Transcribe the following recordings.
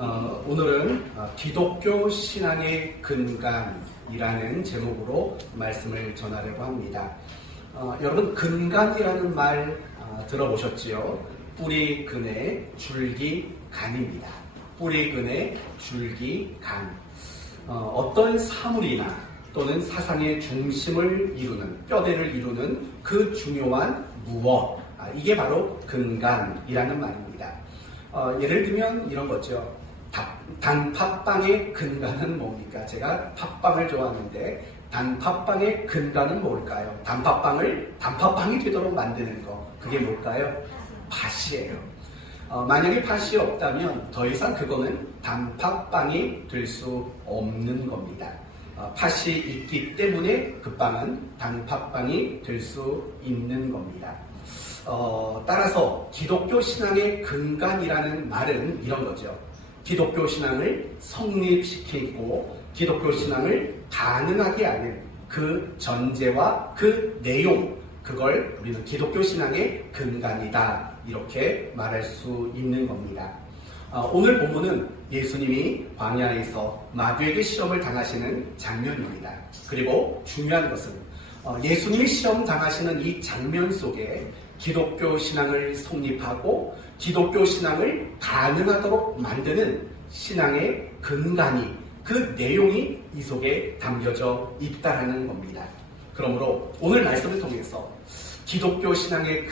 오늘은 기독교 신앙의 근간이라는 제목으로 말씀을 전하려고 합니다. 여러분, 근간이라는 말 들어보셨지요? 뿌리, 근에, 줄기, 간입니다. 뿌리, 근에, 줄기, 간. 어떤 사물이나 또는 사상의 중심을 이루는, 뼈대를 이루는 그 중요한 무엇, 이게 바로 근간이라는 말입니다. 예를 들면 이런 거죠. 단팥빵의 근간은 뭡니까? 제가 팥빵을 좋아하는데 단팥빵의 근간은 뭘까요? 단팥빵이 되도록 만드는 거, 그게 뭘까요? 팥이에요. 만약에 팥이 없다면 더 이상 그거는 단팥빵이 될 수 없는 겁니다. 팥이 있기 때문에 그 빵은 단팥빵이 될 수 있는 겁니다. 따라서 기독교 신앙의 근간이라는 말은 이런 거죠. 기독교 신앙을 성립시키고 기독교 신앙을 가능하게 하는 그 전제와 그 내용, 그걸 우리는 기독교 신앙의 근간이다, 이렇게 말할 수 있는 겁니다. 오늘 본문은 예수님이 광야에서 마귀에게 시험을 당하시는 장면입니다. 그리고 중요한 것은 예수님이 시험 당하시는 이 장면 속에 기독교 신앙을 성립하고 기독교 신앙을 가능하도록 만드는 신앙의 근간이, 그 내용이 이 속에 담겨져 있다는 겁니다. 그러므로 오늘 말씀을 통해서 기독교 신앙의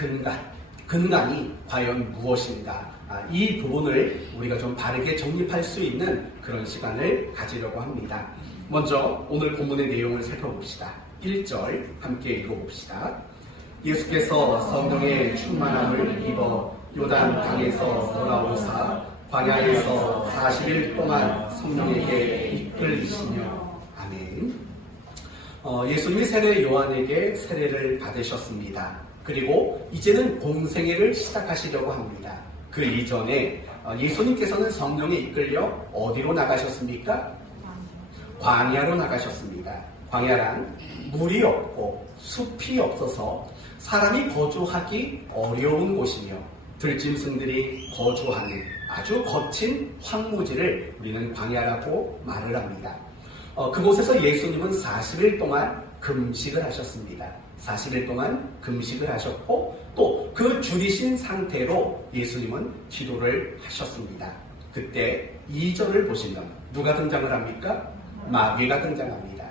근간이 과연 무엇인가, 이 부분을 우리가 좀 바르게 정립할 수 있는 그런 시간을 가지려고 합니다. 먼저 오늘 본문의 내용을 살펴봅시다. 1절 함께 읽어봅시다. 예수께서 성령의 충만함을 입어 요단 강에서 돌아오사 광야에서 40일 동안 성령에게 이끌리시며. 아멘. 예수님이 세례 요한에게 세례를 받으셨습니다. 그리고 이제는 공생애를 시작하시려고 합니다. 그 이전에 예수님께서는 성령에 이끌려 어디로 나가셨습니까? 광야로 나가셨습니다. 광야란 물이 없고 숲이 없어서 사람이 거주하기 어려운 곳이며 들짐승들이 거주하는 아주 거친 황무지를 우리는 광야라고 말을 합니다. 그곳에서 예수님은 40일 동안 금식을 하셨습니다. 40일 동안 금식을 하셨고 또 그 줄이신 상태로 예수님은 기도를 하셨습니다. 그때 2절을 보시면 누가 등장을 합니까? 마귀가 등장합니다.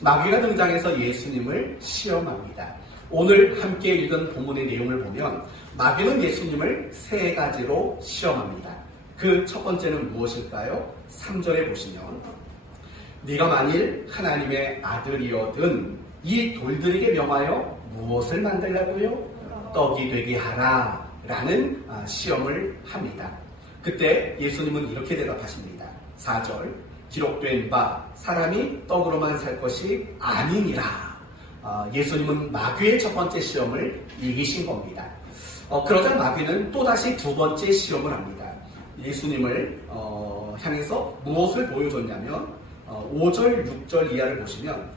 마귀가 등장해서 예수님을 시험합니다. 오늘 함께 읽은 본문의 내용을 보면 마귀는 예수님을 세 가지로 시험합니다. 그 첫 번째는 무엇일까요? 3절에 보시면 네가 만일 하나님의 아들이어든 이 돌들에게 명하여 무엇을 만들라고요? 떡이 되게 하라 라는 시험을 합니다. 그때 예수님은 이렇게 대답하십니다. 4절 기록된 바 사람이 떡으로만 살 것이 아니니라. 예수님은 마귀의 첫 번째 시험을 이기신 겁니다. 그러자 마귀는 또다시 두 번째 시험을 합니다. 예수님을 향해서 무엇을 보여줬냐면 5절, 6절 이하를 보시면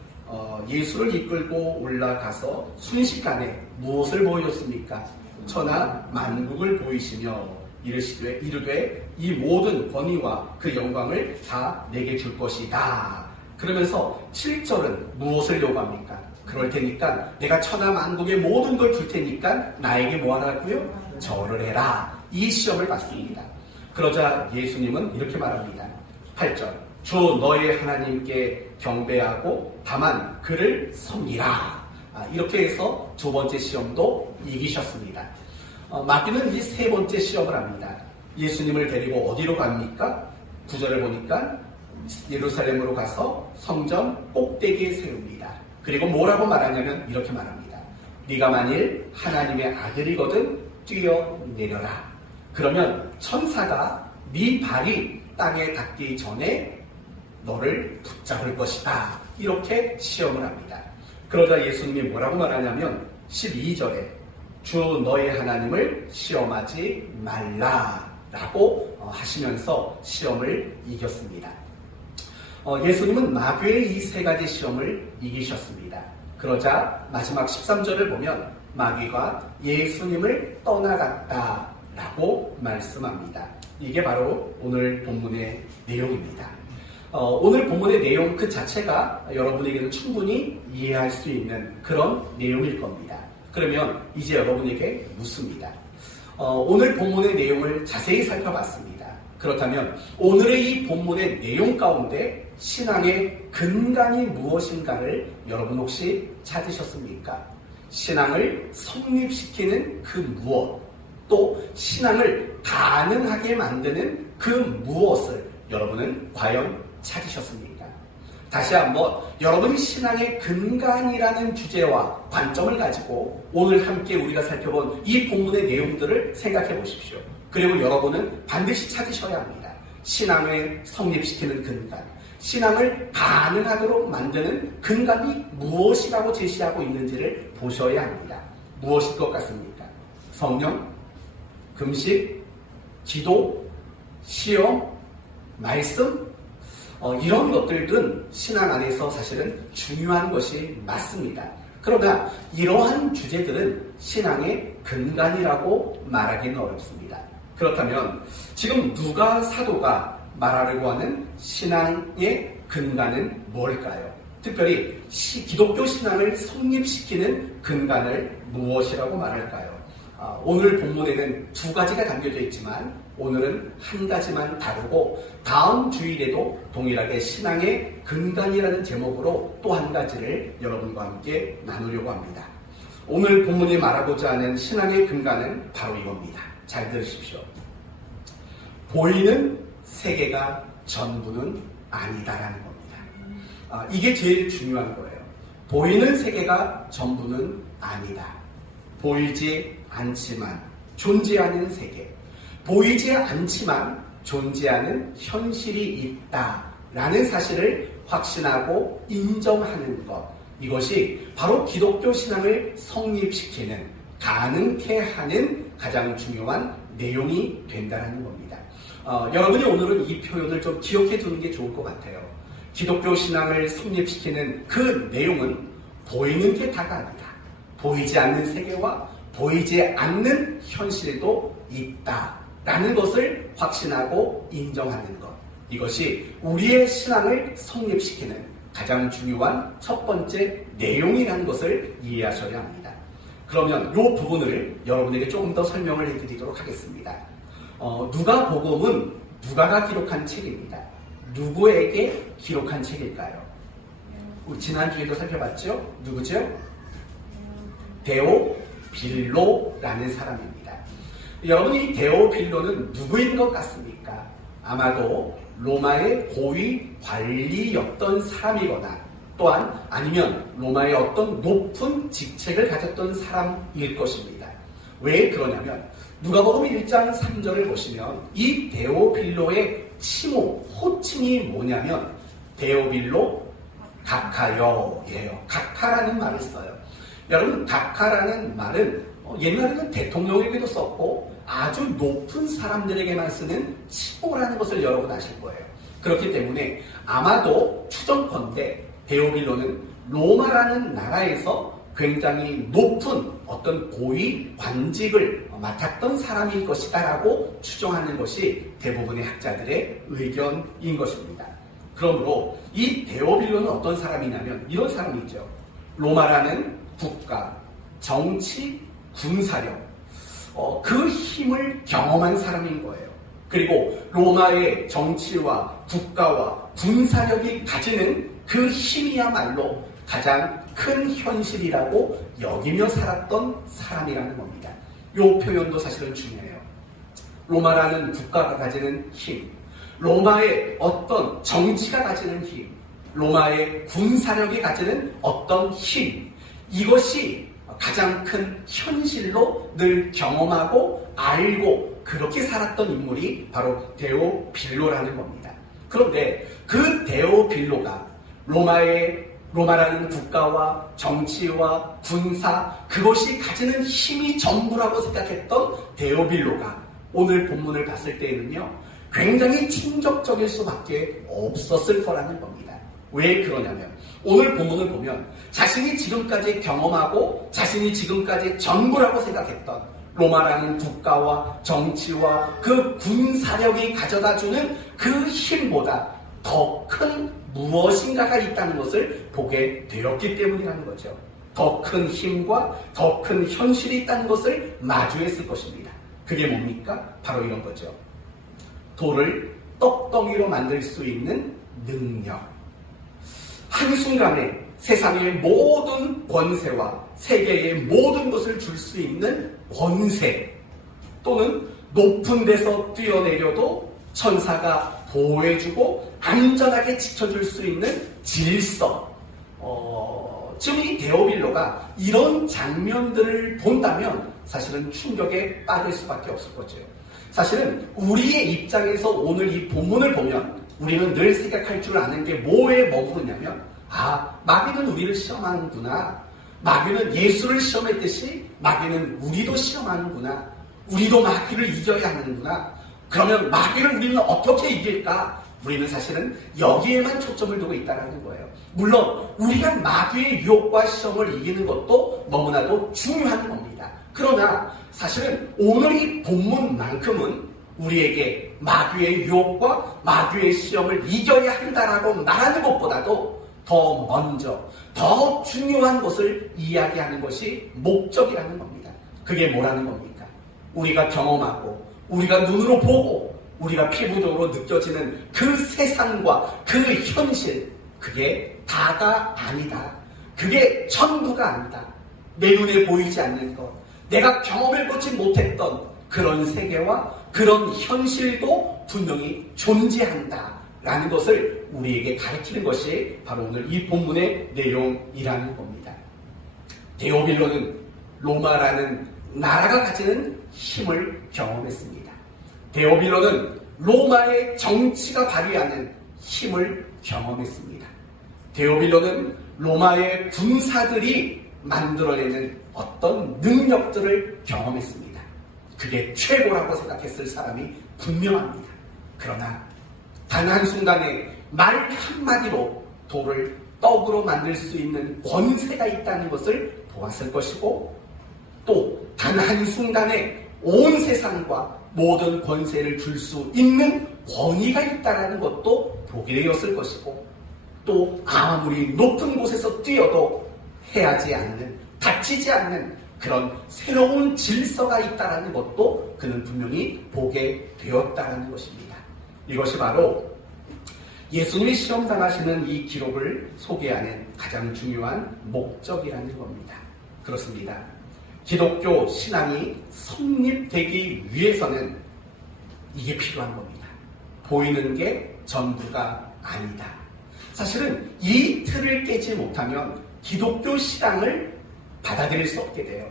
예수를 이끌고 올라가서 순식간에 무엇을 보여줬습니까? 천하 만국을 보이시며 이르되 이 모든 권위와 그 영광을 다 내게 줄 것이다. 그러면서 7절은 무엇을 요구합니까? 그럴 테니까 내가 천하 만국의 모든 걸 줄 테니까 나에게 뭐 하라고요? 절을 해라. 이 시험을 받습니다. 그러자 예수님은 이렇게 말합니다. 8절 주 너의 하나님께 경배하고 다만 그를 섬기라. 이렇게 해서 두 번째 시험도 이기셨습니다. 마귀는 이 세 번째 시험을 합니다. 예수님을 데리고 어디로 갑니까? 9절을 보니까 예루살렘으로 가서 성전 꼭대기에 세웁니다. 그리고 뭐라고 말하냐면 이렇게 말합니다. 네가 만일 하나님의 아들이거든 뛰어내려라. 그러면 천사가 네 발이 땅에 닿기 전에 너를 붙잡을 것이다. 이렇게 시험을 합니다. 그러자 예수님이 뭐라고 말하냐면 12절에 주 너의 하나님을 시험하지 말라라고 하시면서 시험을 이겼습니다. 예수님은 마귀의 이 세 가지 시험을 이기셨습니다. 그러자 마지막 13절을 보면 마귀가 예수님을 떠나갔다라고 말씀합니다. 이게 바로 오늘 본문의 내용입니다. 오늘 본문의 내용 그 자체가 여러분에게는 충분히 이해할 수 있는 그런 내용일 겁니다. 그러면 이제 여러분에게 묻습니다. 오늘 본문의 내용을 자세히 살펴봤습니다. 그렇다면 오늘의 이 본문의 내용 가운데 신앙의 근간이 무엇인가를 여러분 혹시 찾으셨습니까? 신앙을 성립시키는 그 무엇, 또 신앙을 가능하게 만드는 그 무엇을 여러분은 과연 찾으셨습니까? 다시 한번 여러분이 신앙의 근간이라는 주제와 관점을 가지고 오늘 함께 우리가 살펴본 이 본문의 내용들을 생각해 보십시오. 그리고 여러분은 반드시 찾으셔야 합니다. 신앙을 성립시키는 근간, 신앙을 가능하도록 만드는 근간이 무엇이라고 제시하고 있는지를 보셔야 합니다. 무엇일 것 같습니까? 성령, 금식, 기도, 시험, 말씀, 이런 것들은 신앙 안에서 사실은 중요한 것이 맞습니다. 그러나 이러한 주제들은 신앙의 근간이라고 말하기는 어렵습니다. 그렇다면 지금 누가 사도가 말하려고 하는 신앙의 근간은 뭘까요? 특별히 기독교 신앙을 성립시키는 근간을 무엇이라고 말할까요? 오늘 본문에는 두 가지가 담겨져 있지만 오늘은 한 가지만 다루고 다음 주일에도 동일하게 신앙의 근간이라는 제목으로 또 한 가지를 여러분과 함께 나누려고 합니다. 오늘 본문이 말하고자 하는 신앙의 근간은 바로 이겁니다. 잘 들으십시오. 보이는 세계가 전부는 아니다라는 겁니다. 이게 제일 중요한 거예요. 보이는 세계가 전부는 아니다. 보이지 않지만 존재하는 세계, 보이지 않지만 존재하는 현실이 있다라는 사실을 확신하고 인정하는 것, 이것이 바로 기독교 신앙을 성립시키는, 가능케 하는 가장 중요한 내용이 된다는 겁니다. 여러분이 오늘은 이 표현을 좀 기억해 두는 게 좋을 것 같아요. 기독교 신앙을 성립시키는 그 내용은 보이는 게 다가 아니다. 보이지 않는 세계와 보이지 않는 현실도 있다라는 것을 확신하고 인정하는 것, 이것이 우리의 신앙을 성립시키는 가장 중요한 첫 번째 내용이라는 것을 이해하셔야 합니다. 그러면 이 부분을 여러분에게 조금 더 설명을 해드리도록 하겠습니다. 누가복음은 누가가 기록한 책입니다. 누구에게 기록한 책일까요? 지난주에도 살펴봤죠? 누구죠? 데오빌로라는 사람입니다. 여러분, 이 데오빌로는 누구인 것 같습니까? 아마도 로마의 고위 관리였던 사람이거나 또한 아니면 로마의 어떤 높은 직책을 가졌던 사람일 것입니다. 왜 그러냐면 누가복음 1장 3절을 보시면 이 데오빌로의 칭호, 호칭이 뭐냐면 데오빌로 각하여예요. 각하라는 말을 써요. 여러분, 각하라는 말은 옛날에는 대통령에게도 썼고 아주 높은 사람들에게만 쓰는 칭호라는 것을 여러분 아실 거예요. 그렇기 때문에 아마도 추정컨대 데오빌로는 로마라는 나라에서 굉장히 높은 어떤 고위 관직을 맡았던 사람일 것이다라고 추정하는 것이 대부분의 학자들의 의견인 것입니다. 그러므로 이 데오빌로는 어떤 사람이냐면 이런 사람이죠. 로마라는 국가, 정치, 군사력, 그 힘을 경험한 사람인 거예요. 그리고 로마의 정치와 국가와 군사력이 가지는 그 힘이야말로 가장 큰 현실이라고 여기며 살았던 사람이라는 겁니다. 이 표현도 사실은 중요해요. 로마라는 국가가 가지는 힘, 로마의 어떤 정치가 가지는 힘, 로마의 군사력이 가지는 어떤 힘, 이것이 가장 큰 현실로 늘 경험하고 알고 그렇게 살았던 인물이 바로 데오빌로라는 겁니다. 그런데 그 데오빌로가 로마라는 국가와 정치와 군사, 그것이 가지는 힘이 전부라고 생각했던 데오빌로가 오늘 본문을 봤을 때에는요, 굉장히 충격적일 수밖에 없었을 거라는 겁니다. 왜 그러냐면 오늘 본문을 보면 자신이 지금까지 경험하고 자신이 지금까지 전부라고 생각했던 로마라는 국가와 정치와 그 군사력이 가져다주는 그 힘보다 더 큰 무엇인가가 있다는 것을 보게 되었기 때문이라는 거죠. 더 큰 힘과 더 큰 현실이 있다는 것을 마주했을 것입니다. 그게 뭡니까? 바로 이런 거죠. 돌을 떡덩이로 만들 수 있는 능력. 한순간에 세상의 모든 권세와 세계의 모든 것을 줄 수 있는 권세, 또는 높은 데서 뛰어내려도 천사가 보호해주고 안전하게 지켜줄 수 있는 질서. 지금 이 데오빌로가 이런 장면들을 본다면 사실은 충격에 빠질 수밖에 없을 거죠. 사실은 우리의 입장에서 오늘 이 본문을 보면 우리는 늘 생각할 줄 아는 게 뭐에 머무르냐면, 마귀는 우리를 시험하는구나. 마귀는 예수를 시험했듯이 마귀는 우리도 시험하는구나. 우리도 마귀를 이겨야 하는구나. 그러면 마귀를 우리는 어떻게 이길까? 우리는 사실은 여기에만 초점을 두고 있다는 거예요. 물론 우리가 마귀의 유혹과 시험을 이기는 것도 너무나도 중요한 겁니다. 그러나 사실은 오늘 이 본문만큼은 우리에게 마귀의 유혹과 마귀의 시험을 이겨야 한다라고 말하는 것보다도 더 먼저, 더 중요한 것을 이야기하는 것이 목적이라는 겁니다. 그게 뭐라는 겁니까? 우리가 경험하고 우리가 눈으로 보고 우리가 피부적으로 느껴지는 그 세상과 그 현실, 그게 다가 아니다. 그게 전부가 아니다. 내 눈에 보이지 않는 것, 내가 경험해보지 못했던 그런 세계와 그런 현실도 분명히 존재한다라는 것을 우리에게 가르치는 것이 바로 오늘 이 본문의 내용이라는 겁니다. 데오빌로는 로마라는 나라가 가지는 힘을 경험했습니다. 데오빌로는 로마의 정치가 발휘하는 힘을 경험했습니다. 데오빌로는 로마의 군사들이 만들어내는 어떤 능력들을 경험했습니다. 그게 최고라고 생각했을 사람이 분명합니다. 그러나 단 한순간에 말 한마디로 돌을 떡으로 만들 수 있는 권세가 있다는 것을 보았을 것이고, 또 단 한순간에 온 세상과 모든 권세를 줄 수 있는 권위가 있다는 것도 보게 되었을 것이고, 또 아무리 높은 곳에서 뛰어도 해하지 않는, 다치지 않는 그런 새로운 질서가 있다는 것도 그는 분명히 보게 되었다는 것입니다. 이것이 바로 예수님이 시험당하시는 이 기록을 소개하는 가장 중요한 목적이라는 겁니다. 그렇습니다. 기독교 신앙이 성립되기 위해서는 이게 필요한 겁니다. 보이는 게 전부가 아니다. 사실은 이 틀을 깨지 못하면 기독교 신앙을 받아들일 수 없게 돼요.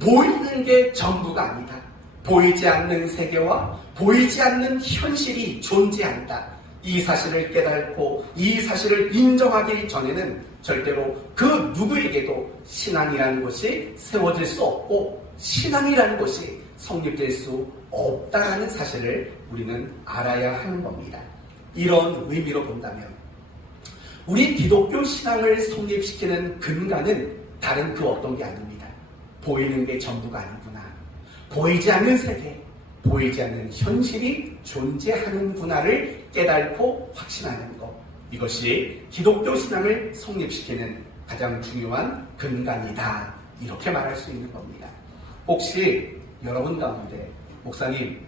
보이는 게 전부가 아니다. 보이지 않는 세계와 보이지 않는 현실이 존재한다. 이 사실을 깨닫고 이 사실을 인정하기 전에는 절대로 그 누구에게도 신앙이라는 것이 세워질 수 없고 신앙이라는 것이 성립될 수 없다는 사실을 우리는 알아야 하는 겁니다. 이런 의미로 본다면 우리 기독교 신앙을 성립시키는 근간은 다른 그 어떤 게 아닙니다. 보이는 게 전부가 아니구나. 보이지 않는 세계, 보이지 않는 현실이 존재하는구나를 깨닫고 확신하는 것. 이것이 기독교 신앙을 성립시키는 가장 중요한 근간이다. 이렇게 말할 수 있는 겁니다. 혹시 여러분 가운데 목사님,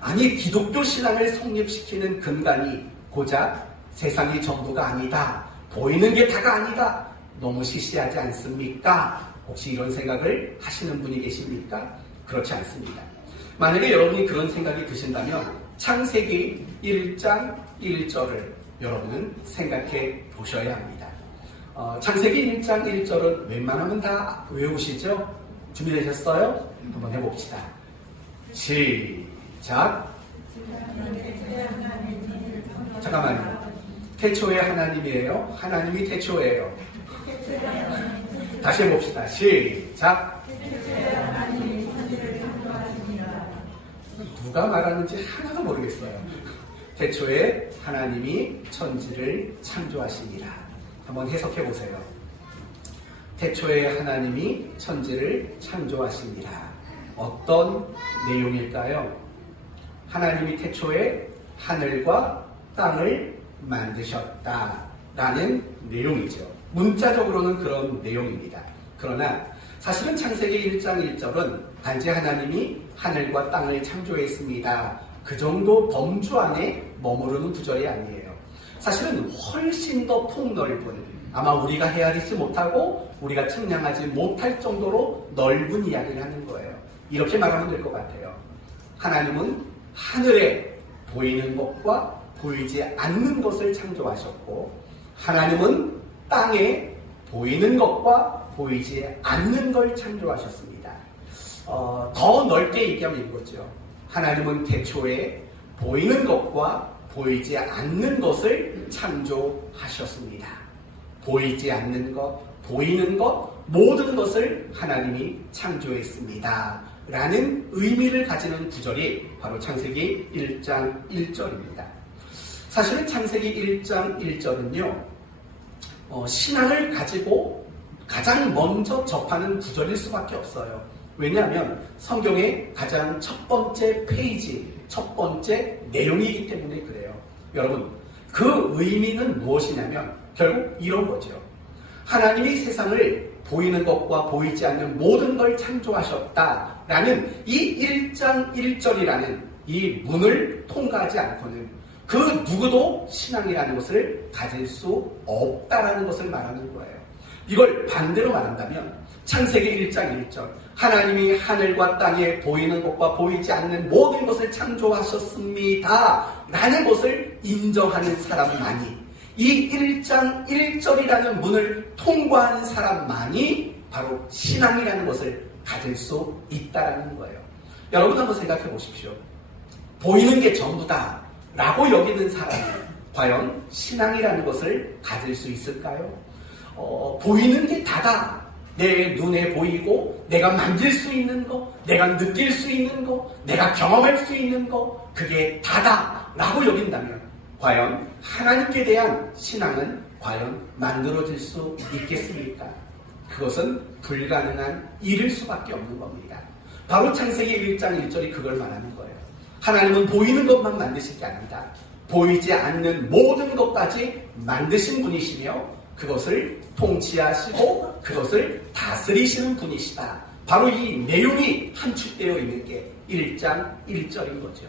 아니 기독교 신앙을 성립시키는 근간이 고작 세상이 전부가 아니다. 보이는 게 다가 아니다. 너무 시시하지 않습니까? 혹시 이런 생각을 하시는 분이 계십니까? 그렇지 않습니다. 만약에 여러분이 그런 생각이 드신다면 창세기 1장 1절을 여러분은 생각해 보셔야 합니다. 창세기 1장 1절은 웬만하면 다 외우시죠? 준비되셨어요? 한번 해봅시다. 시작. 잠깐만요. 태초에 하나님이에요? 하나님이 태초예요? 다시 해봅시다. 시작. 누가 말하는지 하나도 모르겠어요. 태초에 하나님이 천지를 창조하시니라. 한번 해석해 보세요. 태초에 하나님이 천지를 창조하시니라. 어떤 내용일까요? 하나님이 태초에 하늘과 땅을 만드셨다라는 내용이죠. 문자적으로는 그런 내용입니다. 그러나 사실은 창세기 1장 1절은 단지 하나님이 하늘과 땅을 창조했습니다. 그 정도 범주 안에 머무르는 구절이 아니에요. 사실은 훨씬 더 폭넓은, 아마 우리가 헤아리지 못하고 우리가 측량하지 못할 정도로 넓은 이야기를 하는 거예요. 이렇게 말하면 될 것 같아요. 하나님은 하늘에 보이는 것과 보이지 않는 것을 창조하셨고, 하나님은 땅에 보이는 것과 보이지 않는 걸 창조하셨습니다. 더 넓게 얘기하면 이거죠. 하나님은 태초에 보이는 것과 보이지 않는 것을 창조하셨습니다. 보이지 않는 것, 보이는 것, 모든 것을 하나님이 창조했습니다. 라는 의미를 가지는 구절이 바로 창세기 1장 1절입니다. 사실은 창세기 1장 1절은요, 신앙을 가지고 가장 먼저 접하는 구절일 수밖에 없어요. 왜냐하면 성경의 가장 첫 번째 페이지, 첫 번째 내용이기 때문에 그래요. 여러분, 그 의미는 무엇이냐면 결국 이런 거죠. 하나님이 세상을 보이는 것과 보이지 않는 모든 걸 창조하셨다라는 이 1장 1절이라는 이 문을 통과하지 않고는 그 누구도 신앙이라는 것을 가질 수 없다라는 것을 말하는 거예요. 이걸 반대로 말한다면 창세기 1장 1절, 하나님이 하늘과 땅에 보이는 것과 보이지 않는 모든 것을 창조하셨습니다 라는 것을 인정하는 사람만이, 이 1장 1절이라는 문을 통과한 사람만이 바로 신앙이라는 것을 가질 수 있다라는 거예요. 여러분 한번 생각해 보십시오. 보이는 게 전부다 라고 여기는 사람이 과연 신앙이라는 것을 가질 수 있을까요? 보이는 게 다다. 내 눈에 보이고 내가 만질 수 있는 거, 내가 느낄 수 있는 거, 내가 경험할 수 있는 거, 그게 다다 라고 여긴다면 과연 하나님께 대한 신앙은 과연 만들어질 수 있겠습니까? 그것은 불가능한 일일 수밖에 없는 겁니다. 바로 창세기 1장 1절이 그걸 말하는 거예요. 하나님은 보이는 것만 만드신 게 아니다. 보이지 않는 모든 것까지 만드신 분이시며 그것을 통치하시고 그것을 다스리시는 분이시다. 바로 이 내용이 함축되어 있는 게 1장 1절인 거죠.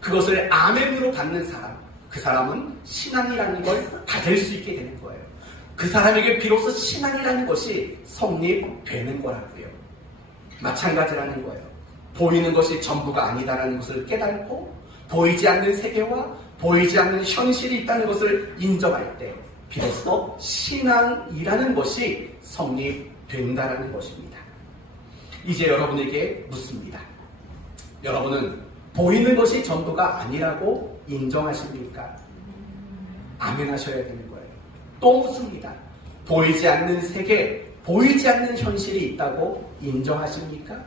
그것을 아멘으로 받는 사람, 그 사람은 신앙이라는 걸 가질 수 있게 되는 거예요. 그 사람에게 비로소 신앙이라는 것이 성립되는 거라고요. 마찬가지라는 거예요. 보이는 것이 전부가 아니다라는 것을 깨닫고 보이지 않는 세계와 보이지 않는 현실이 있다는 것을 인정할 때 비로소 신앙이라는 것이 성립된다라는 것입니다. 이제 여러분에게 묻습니다. 여러분은 보이는 것이 전부가 아니라고 인정하십니까? 아멘 하셔야 되는 거예요. 또 묻습니다. 보이지 않는 세계, 보이지 않는 현실이 있다고 인정하십니까?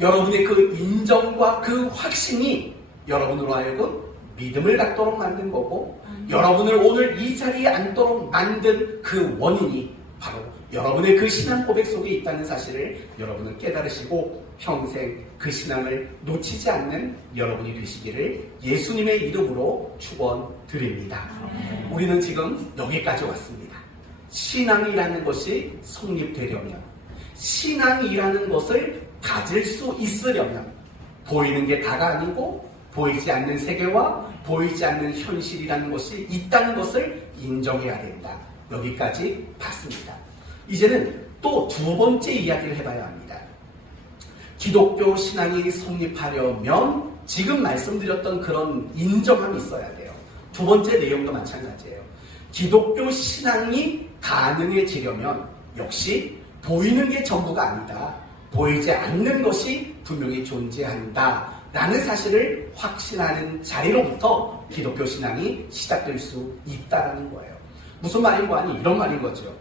여러분의 그 인정과 그 확신이 여러분으로 하여금 믿음을 갖도록 만든 거고, 여러분을 오늘 이 자리에 앉도록 만든 그 원인이 바로 여러분의 그 신앙 고백 속에 있다는 사실을 여러분은 깨달으시고 평생 그 신앙을 놓치지 않는 여러분이 되시기를 예수님의 이름으로 축원드립니다. 우리는 지금 여기까지 왔습니다. 신앙이라는 것이 성립되려면, 신앙이라는 것을 가질 수 있으려면 보이는 게 다가 아니고 보이지 않는 세계와 보이지 않는 현실이라는 것이 있다는 것을 인정해야 된다. 여기까지 봤습니다. 이제는 또 두 번째 이야기를 해봐야 합니다. 기독교 신앙이 성립하려면 지금 말씀드렸던 그런 인정함이 있어야 돼요. 두 번째 내용도 마찬가지예요. 기독교 신앙이 가능해지려면 역시 보이는 게 전부가 아니다. 보이지 않는 것이 분명히 존재한다. 라는 사실을 확신하는 자리로부터 기독교 신앙이 시작될 수 있다는 거예요. 무슨 말인 거 아니? 이런 말인 거죠.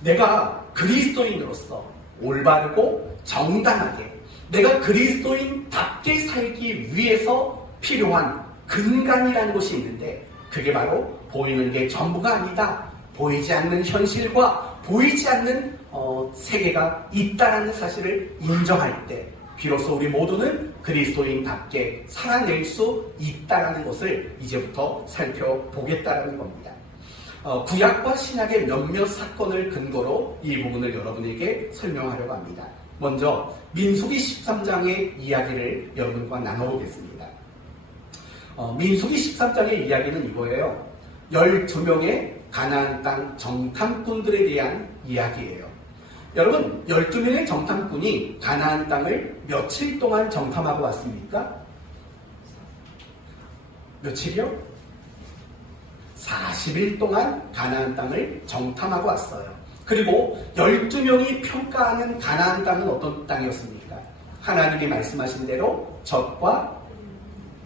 내가 그리스도인으로서 올바르고 정당하게 내가 그리스도인답게 살기 위해서 필요한 근간이라는 것이 있는데 그게 바로 보이는 게 전부가 아니다. 보이지 않는 현실과 보이지 않는 세계가 있다는 사실을 인정할 때 비로소 우리 모두는 그리스도인답게 살아낼 수 있다는 것을 이제부터 살펴보겠다는 겁니다. 구약과 신약의 몇몇 사건을 근거로 이 부분을 여러분에게 설명하려고 합니다. 먼저 민수기 13장의 이야기를 여러분과 나눠보겠습니다. 민수기 13장의 이야기는 이거예요. 12명의 가나안 땅 정탐꾼들에 대한 이야기예요. 여러분, 12명의 정탐꾼이 가나안 땅을 며칠 동안 정탐하고 왔습니까? 며칠이요? 40일 동안 가나안 땅을 정탐하고 왔어요. 그리고 12명이 평가하는 가나안 땅은 어떤 땅이었습니까? 하나님이 말씀하신 대로 젖과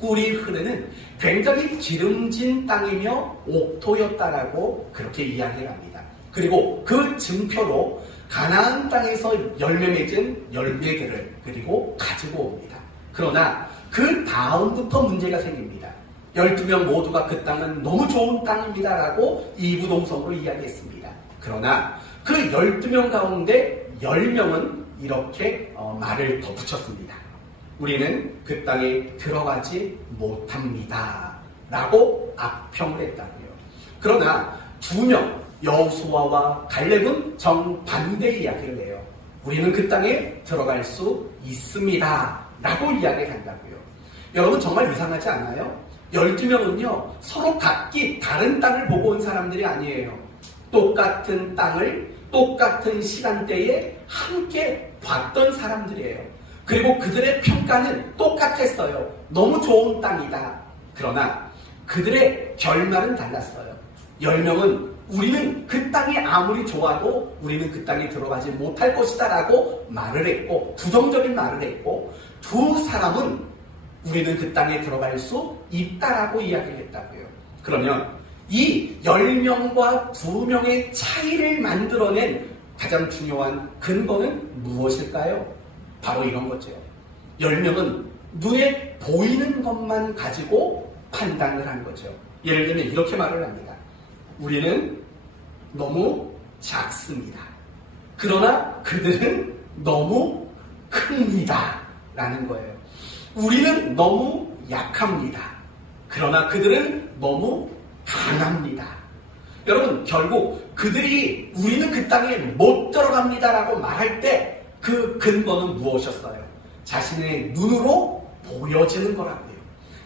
꿀이 흐르는 굉장히 기름진 땅이며 옥토였다라고 그렇게 이야기를 합니다. 그리고 그 증표로 가나안 땅에서 열매 맺은 열매들을 그리고 가지고 옵니다. 그러나 그 다음부터 문제가 생깁니다. 12명 모두가 그 땅은 너무 좋은 땅입니다라고 이부동성으로 이야기했습니다. 그러나 그 12명 가운데 10명은 이렇게 말을 덧붙였습니다. 우리는 그 땅에 들어가지 못합니다 라고 악평을 했다고요. 그러나 2명 여호수아와 갈렙은 정반대 이야기를 해요. 우리는 그 땅에 들어갈 수 있습니다 라고 이야기를 한다고요. 여러분 정말 이상하지 않아요? 12명은요 서로 각기 다른 땅을 보고 온 사람들이 아니에요. 똑같은 땅을 똑같은 시간대에 함께 봤던 사람들이에요. 그리고 그들의 평가는 똑같았어요. 너무 좋은 땅이다. 그러나 그들의 결말은 달랐어요. 10명은 우리는 그 땅이 아무리 좋아도 우리는 그 땅에 들어가지 못할 것이다 라고 말을 했고, 부정적인 말을 했고, 2사람은 우리는 그 땅에 들어갈 수 있다라고 이야기를 했다고요. 그러면 이 10명과 2명의 차이를 만들어낸 가장 중요한 근거는 무엇일까요? 바로 이런 거죠. 10명은 눈에 보이는 것만 가지고 판단을 한 거죠. 예를 들면 이렇게 말을 합니다. 우리는 너무 작습니다. 그러나 그들은 너무 큽니다. 라는 거예요. 우리는 너무 약합니다. 그러나 그들은 너무 강합니다. 여러분, 결국 그들이 우리는 그 땅에 못 들어갑니다라고 말할 때 그 근거는 무엇이었어요? 자신의 눈으로 보여지는 거라고요.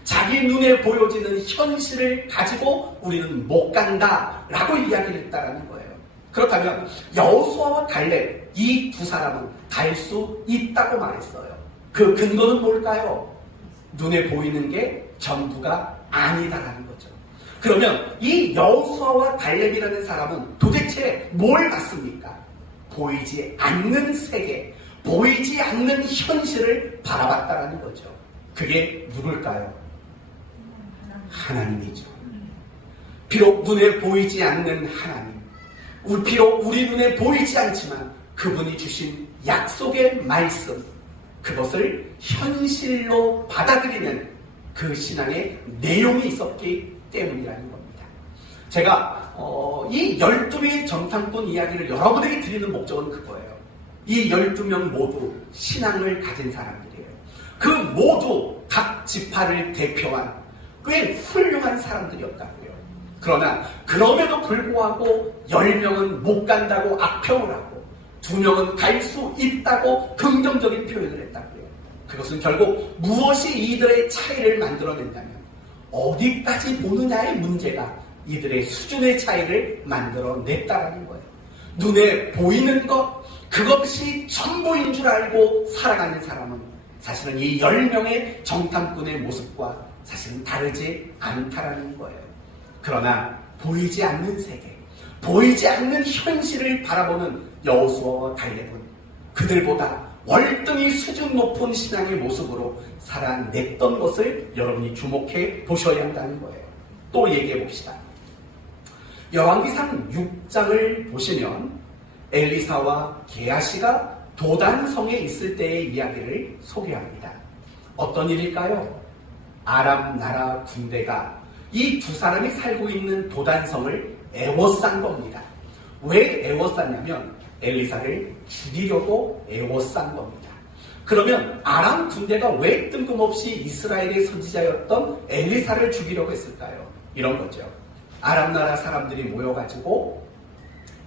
자기 눈에 보여지는 현실을 가지고 우리는 못 간다라고 이야기를 했다라는 거예요. 그렇다면 여호수아와 갈렙 이 2사람은 갈 수 있다고 말했어요. 그 근거는 뭘까요? 눈에 보이는 게 전부가 아니다라는 거죠. 그러면 이 여호수아와 갈렙이라는 사람은 도대체 뭘 봤습니까? 보이지 않는 세계, 보이지 않는 현실을 바라봤다라는 거죠. 그게 누굴까요? 하나님이죠. 비록 눈에 보이지 않는 하나님, 비록 우리 눈에 보이지 않지만 그분이 주신 약속의 말씀, 그것을 현실로 받아들이는 그 신앙의 내용이 있었기 때문이라는 겁니다. 제가 이 12명의 정탐꾼 이야기를 여러분에게 드리는 목적은 그거예요. 이 12명 모두 신앙을 가진 사람들이에요. 그 모두 각 지파를 대표한 꽤 훌륭한 사람들이었다고요. 그러나 그럼에도 불구하고 10명은 못 간다고 악평을 하고 2명은 갈 수 있다고 긍정적인 표현을 했다고요. 그것은 결국 무엇이 이들의 차이를 만들어낸다면 어디까지 보느냐의 문제가 이들의 수준의 차이를 만들어냈다라는 거예요. 눈에 보이는 것, 그것이 전부인 줄 알고 살아가는 사람은 사실은 이 10명의 정탐꾼의 모습과 사실은 다르지 않다라는 거예요. 그러나 보이지 않는 세계, 보이지 않는 현실을 바라보는 여호수아와 갈렙은 그들보다 월등히 수준 높은 신앙의 모습으로 살아냈던 것을 여러분이 주목해 보셔야 한다는 거예요. 또 얘기해 봅시다. 열왕기상 6장을 보시면 엘리사와 게하시가 도단성에 있을 때의 이야기를 소개합니다. 어떤 일일까요? 아람 나라 군대가 이 2사람이 살고 있는 도단성을 애워싼 겁니다. 왜 애워쌌냐면 엘리사를 죽이려고 애워싼 겁니다. 그러면 아람 군대가 왜 뜬금없이 이스라엘의 선지자였던 엘리사를 죽이려고 했을까요? 이런 거죠. 아람 나라 사람들이 모여가지고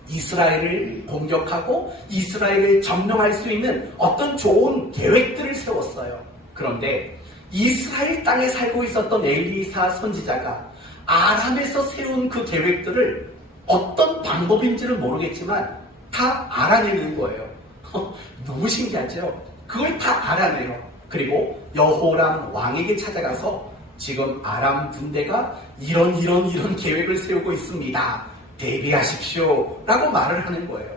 이스라엘을 공격하고 이스라엘을 점령할 수 있는 어떤 좋은 계획들을 세웠어요. 그런데 이스라엘 땅에 살고 있었던 엘리사 선지자가 아람에서 세운 그 계획들을 어떤 방법인지는 모르겠지만 다 알아내는 거예요. 너무 신기하죠? 그걸 다 알아내요. 그리고 여호람 왕에게 찾아가서 지금 아람 군대가 이런 계획을 세우고 있습니다. 대비하십시오. 라고 말을 하는 거예요.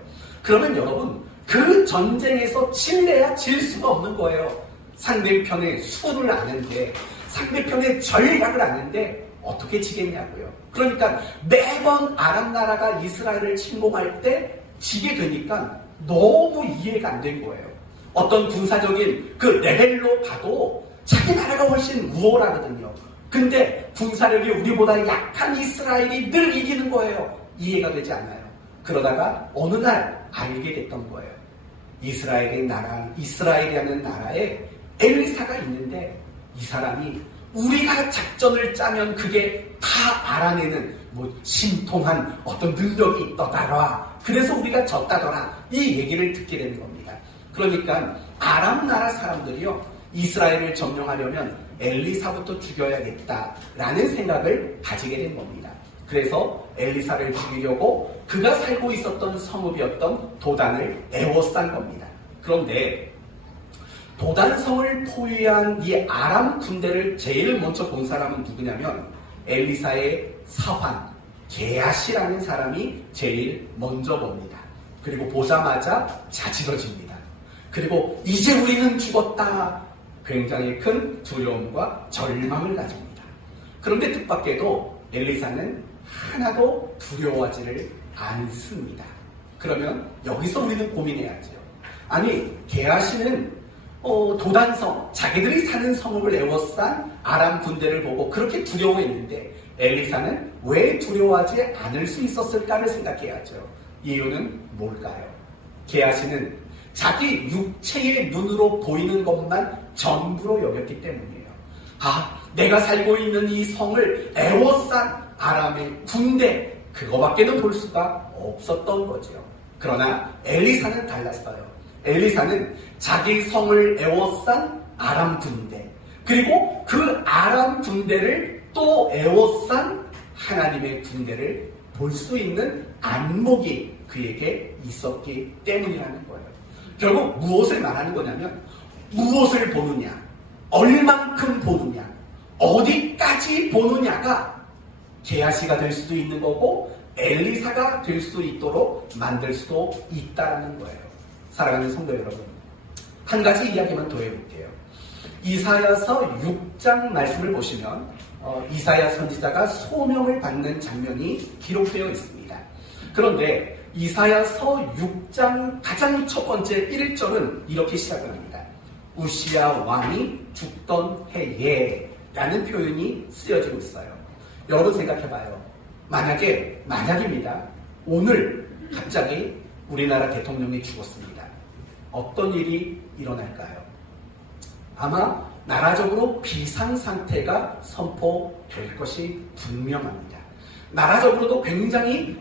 그러면 여러분, 그 전쟁에서 질래야 질 수가 없는 거예요. 상대편의 수를 아는데, 상대편의 전략을 아는데 어떻게 지겠냐고요. 그러니까 매번 아람 나라가 이스라엘을 침공할 때 지게 되니까 너무 이해가 안 된 거예요. 어떤 군사적인 그 레벨로 봐도 자기 나라가 훨씬 우월하거든요. 근데 군사력이 우리보다 약한 이스라엘이 늘 이기는 거예요. 이해가 되지 않아요. 그러다가 어느 날 알게 됐던 거예요. 이스라엘이라는 나라에 엘리사가 있는데 이 사람이 우리가 작전을 짜면 그게 다 알아내는 신통한 어떤 능력이 있더라. 그래서 우리가 졌다더라. 이 얘기를 듣게 되는 겁니다. 그러니까 아람 나라 사람들이요, 이스라엘을 점령하려면 엘리사부터 죽여야겠다라는 생각을 가지게 된 겁니다. 그래서 엘리사를 죽이려고 그가 살고 있었던 성읍이었던 도단을 에워싼 겁니다. 그런데 도단성을 포위한 이 아람 군대를 제일 먼저 본 사람은 누구냐면 엘리사의 사환 게하시라는 사람이 제일 먼저 봅니다. 그리고 보자마자 자지러집니다. 그리고 이제 우리는 죽었다. 굉장히 큰 두려움과 절망을 가집니다. 그런데 뜻밖에도 엘리사는 하나도 두려워하지를 않습니다. 그러면 여기서 우리는 고민해야죠. 아니, 게하시는 도단성, 자기들이 사는 성읍을 에워싼 아람 군대를 보고 그렇게 두려워했는데 엘리사는 왜 두려워하지 않을 수 있었을까를 생각해야죠. 이유는 뭘까요? 게하시는 자기 육체의 눈으로 보이는 것만 전부로 여겼기 때문이에요. 내가 살고 있는 이 성을 에워싼 아람의 군대, 그거밖에는 볼 수가 없었던 거죠. 그러나 엘리사는 달랐어요. 엘리사는 자기 성을 에워싼 아람 군대, 그리고 그 아람 군대를 또 에워싼 하나님의 군대를 볼 수 있는 안목이 그에게 있었기 때문이라는 거예요. 결국 무엇을 말하는 거냐면 무엇을 보느냐, 얼만큼 보느냐, 어디까지 보느냐가 게하시가 될 수도 있는 거고 엘리사가 될 수 있도록 만들 수도 있다는 거예요. 사랑하는 성도 여러분, 한 가지 이야기만 더 해볼게요. 이사야서 6장 말씀을 보시면 이사야 선지자가 소명을 받는 장면이 기록되어 있습니다. 그런데 이사야서 6장 가장 첫 번째 1절은 이렇게 시작을 합니다. 우시야 왕이 죽던 해에 라는 표현이 쓰여지고 있어요. 여러분 생각해봐요. 만약입니다. 오늘 갑자기 우리나라 대통령이 죽었습니다. 어떤 일이 일어날까요? 아마 나라적으로 비상상태가 선포될 것이 분명합니다. 나라적으로도 굉장히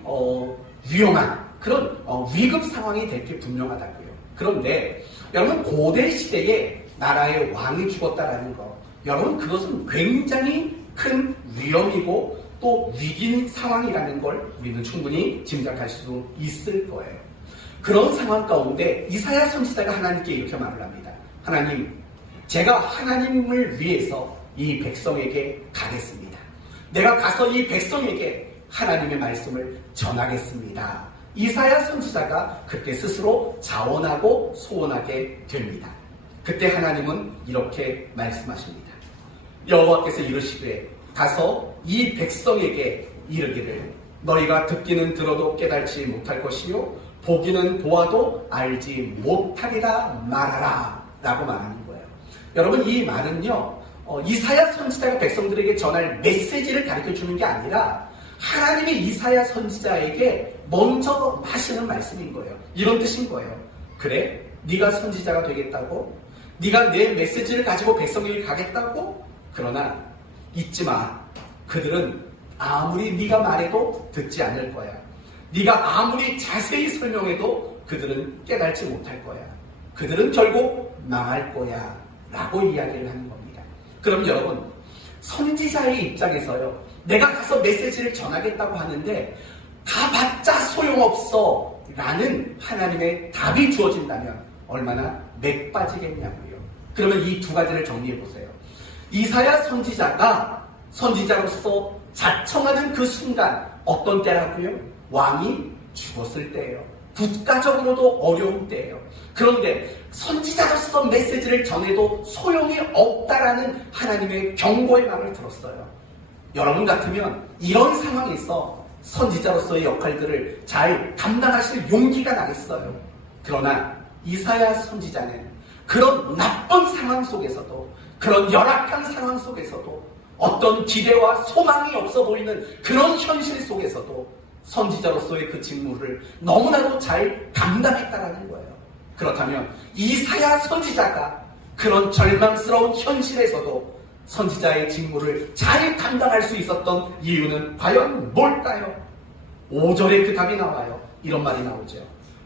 위험한 그런 위급 상황이 될 게 분명하다고요. 그런데 여러분, 고대 시대에 나라의 왕이 죽었다라는 거, 여러분 그것은 굉장히 큰 위험이고 또 위기인 상황이라는 걸 우리는 충분히 짐작할 수 있을 거예요. 그런 상황 가운데 이사야 선지자가 하나님께 이렇게 말을 합니다. 하나님, 제가 하나님을 위해서 이 백성에게 가겠습니다. 내가 가서 이 백성에게 하나님의 말씀을 전하겠습니다. 이사야 선지자가 그때 스스로 자원하고 소원하게 됩니다. 그때 하나님은 이렇게 말씀하십니다. 여호와께서 이르시되 가서 이 백성에게 이르기를 너희가 듣기는 들어도 깨달지 못할 것이요 보기는 보아도 알지 못하리라 말하라 라고 말하는 거예요. 여러분, 이 말은요 이사야 선지자가 백성들에게 전할 메시지를 가르쳐주는 게 아니라 하나님의 이사야 선지자에게 먼저 하시는 말씀인 거예요. 이런 뜻인 거예요. 그래? 네가 선지자가 되겠다고? 네가 내 메시지를 가지고 백성에게 가겠다고? 그러나 잊지 마. 그들은 아무리 네가 말해도 듣지 않을 거야. 네가 아무리 자세히 설명해도 그들은 깨닫지 못할 거야. 그들은 결국 망할 거야. 라고 이야기를 하는 겁니다. 그럼 여러분, 선지자의 입장에서요, 내가 가서 메시지를 전하겠다고 하는데 가봤자 소용없어 라는 하나님의 답이 주어진다면 얼마나 맥 빠지겠냐고요. 그러면 이 두 가지를 정리해 보세요. 이사야 선지자가 선지자로서 자청하는 그 순간 어떤 때라고요? 왕이 죽었을 때예요. 국가적으로도 어려운 때예요. 그런데 선지자로서 메시지를 전해도 소용이 없다라는 하나님의 경고의 말을 들었어요. 여러분 같으면 이런 상황에서 선지자로서의 역할들을 잘 감당하실 용기가 나겠어요. 그러나 이사야 선지자는 그런 나쁜 상황 속에서도, 그런 열악한 상황 속에서도, 어떤 기대와 소망이 없어 보이는 그런 현실 속에서도 선지자로서의 그 직무를 너무나도 잘 감당했다라는 거예요. 그렇다면 이사야 선지자가 그런 절망스러운 현실에서도 선지자의 직무를 잘 감당할 수 있었던 이유는 과연 뭘까요? 5절에 그 답이 나와요. 이런 말이 나오죠.